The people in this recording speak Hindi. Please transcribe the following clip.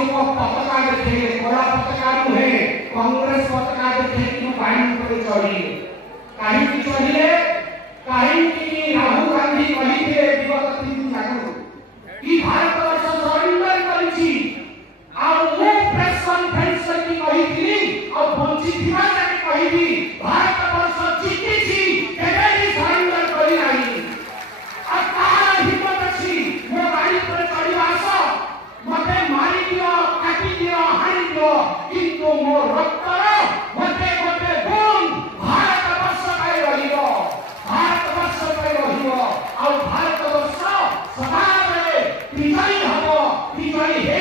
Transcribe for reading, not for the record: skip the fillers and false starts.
लोक पताका देखे कला पताका नुहे कांग्रेस पताका देखे कि बाइन करे चढ़ी कहीं चढ़िले कहीं राहुल गांधी कहिथे विगत 3 दिन आगु कि भारत वर्ष सरेंडर करिछि आ मो प्रेस कॉन्फ्रेंस की कहिथि आ बंची थिबा जाके कहिथि भारत वर्ष जीतिछि केबे ही सरेंडर करि नाही आ कार हिम्मत अछि मो गाड़ी पर चढ़ी आस मते मारी दियो काटी दियो हानि दियो किंतु मो रक्तर मते मते बूंद भारत वर्ष पाई रहिबो भारत वर्ष पाई रहिबो आ भारत वर्ष सदा रे विजयी हबो विजयी हे